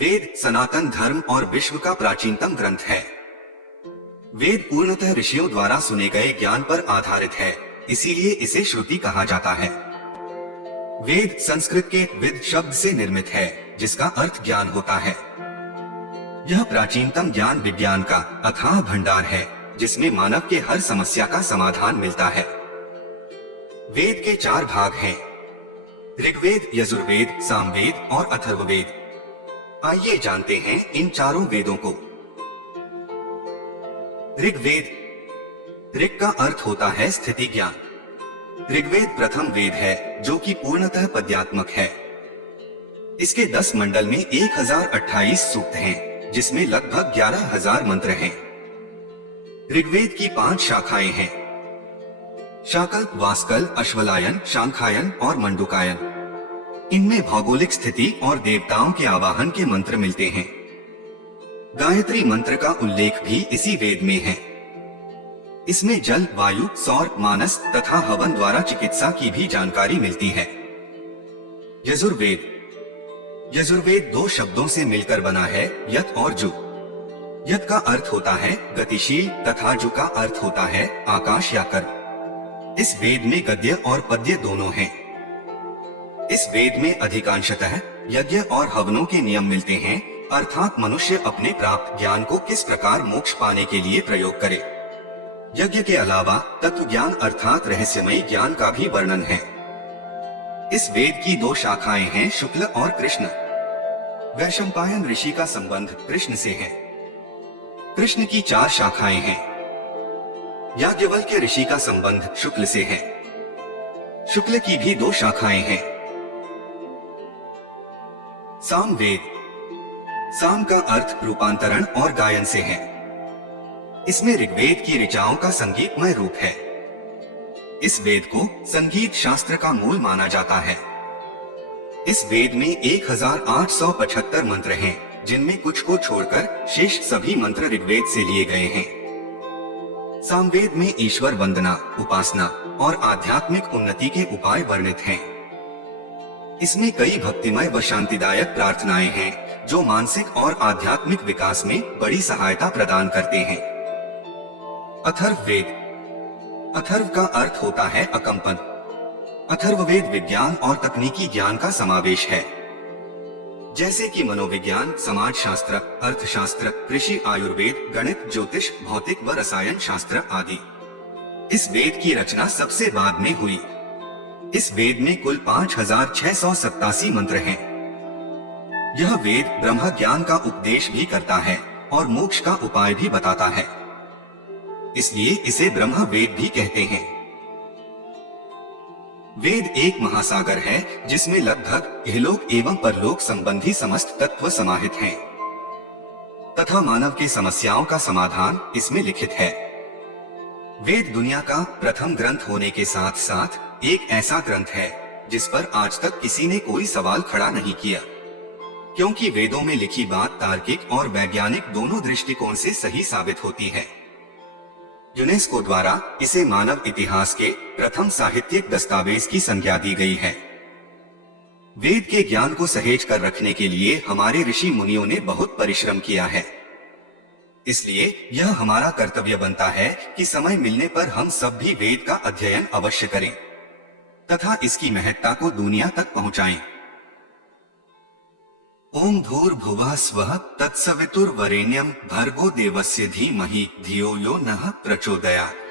वेद सनातन धर्म और विश्व का प्राचीनतम ग्रंथ है। वेद पूर्णतः ऋषियों द्वारा सुने गए ज्ञान पर आधारित है, इसीलिए इसे श्रुति कहा जाता है। वेद संस्कृत के विद शब्द से निर्मित है, जिसका अर्थ ज्ञान होता है। यह प्राचीनतम ज्ञान विज्ञान का अथाह भंडार है, जिसमें मानव के हर समस्या का समाधान मिलता है। वेद के 4 भाग हैं: ऋग्वेद, यजुर्वेद, सामवेद और अथर्ववेद। आइए जानते हैं इन चारों वेदों को। ऋग्वेद। ऋग का अर्थ होता है स्थिति ज्ञान। ऋग्वेद प्रथम वेद है, जो कि पूर्णतः पद्यात्मक है। इसके 10 मंडल में 1028 सूक्त हैं, जिसमें लगभग 11,000 मंत्र हैं। ऋग्वेद की 5 शाखाएं हैं: शाकल्प, वास्कल, अश्वलायन, शांखायन और मंडूकायन। इनमें भौगोलिक स्थिति और देवताओं के आवाहन के मंत्र मिलते हैं। गायत्री मंत्र का उल्लेख भी इसी वेद में है। इसमें जल, वायु, सौर, मानस तथा हवन द्वारा चिकित्सा की भी जानकारी मिलती है। यजुर्वेद। यजुर्वेद 2 शब्दों से मिलकर बना है, यत और जु। यत का अर्थ होता है गतिशील तथा जु का अर्थ होता है आकाश या कर। इस वेद में गद्य और पद्य दोनों हैं। इस वेद में अधिकांशतः यज्ञ और हवनों के नियम मिलते हैं, अर्थात मनुष्य अपने प्राप्त ज्ञान को किस प्रकार मोक्ष पाने के लिए प्रयोग करे। यज्ञ के अलावा तत्व ज्ञान अर्थात रहस्यमय ज्ञान का भी वर्णन है। इस वेद की 2 शाखाएं हैं, शुक्ल और कृष्ण। वैशंपायन ऋषि का संबंध कृष्ण से है। कृष्ण की 4 शाखाएं हैं। याज्ञवल्क्य ऋषि का संबंध शुक्ल से है। शुक्ल की भी 2 शाखाएं हैं। सामवेद। साम का अर्थ रूपांतरण और गायन से है। इसमें ऋग्वेद की ऋचाओं का संगीतमय रूप है। इस वेद को संगीत शास्त्र का मूल माना जाता है। इस वेद में 1875 मंत्र हैं, जिनमें कुछ को छोड़कर शेष सभी मंत्र ऋग्वेद से लिए गए हैं। सामवेद में ईश्वर वंदना, उपासना और आध्यात्मिक उन्नति के उपाय वर्णित हैं। इसमें कई भक्तिमय व शांतिदायक प्रार्थनाएं हैं, जो मानसिक और आध्यात्मिक विकास में बड़ी सहायता प्रदान करते हैं। अथर्ववेद। अथर्व का अर्थ होता है अकंपन। अथर्ववेद विज्ञान और तकनीकी ज्ञान का समावेश है, जैसे कि मनोविज्ञान, समाजशास्त्र, अर्थशास्त्र, कृषि, आयुर्वेद, गणित, ज्योतिष, भौतिक व रसायन शास्त्र आदि। इस वेद की रचना सबसे बाद में हुई। इस वेद में कुल 5687 मंत्र हैं। यह वेद ब्रह्म ज्ञान का उपदेश भी करता है और मोक्ष का उपाय भी बताता है, इसलिए इसे ब्रह्म वेद भी कहते हैं। वेद एक महासागर है, जिसमें लगभग इहलोक एवं परलोक संबंधी समस्त तत्व समाहित हैं, तथा मानव की समस्याओं का समाधान इसमें लिखित है। वेद दुनिया का प्रथम ग्रंथ होने के साथ साथ एक ऐसा ग्रंथ है जिस पर आज तक किसी ने कोई सवाल खड़ा नहीं किया, क्योंकि वेदों में लिखी बात तार्किक और वैज्ञानिक दोनों दृष्टिकोण से सही साबित होती है। यूनेस्को द्वारा इसे मानव इतिहास के प्रथम साहित्यिक दस्तावेज की संज्ञा दी गई है। वेद के ज्ञान को सहेज कर रखने के लिए हमारे ऋषि मुनियों ने बहुत परिश्रम किया है। इसलिए यह हमारा कर्तव्य बनता है कि समय मिलने पर हम सब भी वेद का अध्ययन अवश्य करें तथा इसकी महत्ता को दुनिया तक पहुंचाएं। ओम भूर्भुवः स्वः तत्सवितुर्वरेण्यं भर्गो देवस्य धीमहि धियो यो नः प्रचोदयात्।